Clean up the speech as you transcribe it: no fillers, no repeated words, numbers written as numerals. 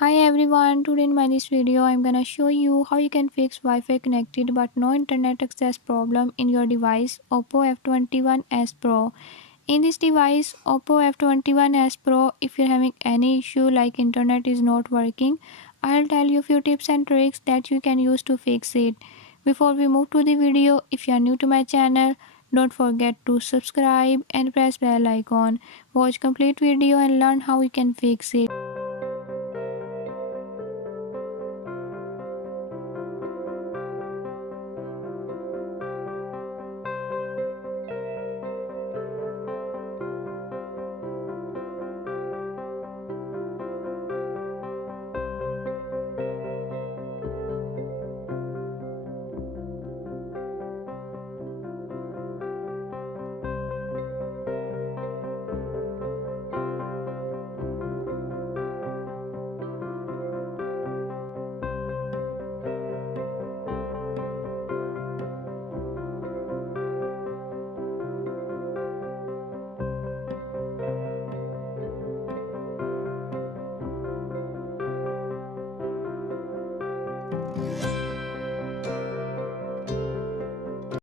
Hi everyone, today in my this video I'm gonna show you how you can fix Wi-Fi connected but no internet access problem in your device Oppo F21s Pro. In this device Oppo F21s Pro, if you're having any issue like internet is not working, I'll tell you a few tips and tricks that you can use to fix it. Before we move to the video, if you are new to my channel, don't forget to subscribe and press bell icon. Watch complete video and learn how you can fix it.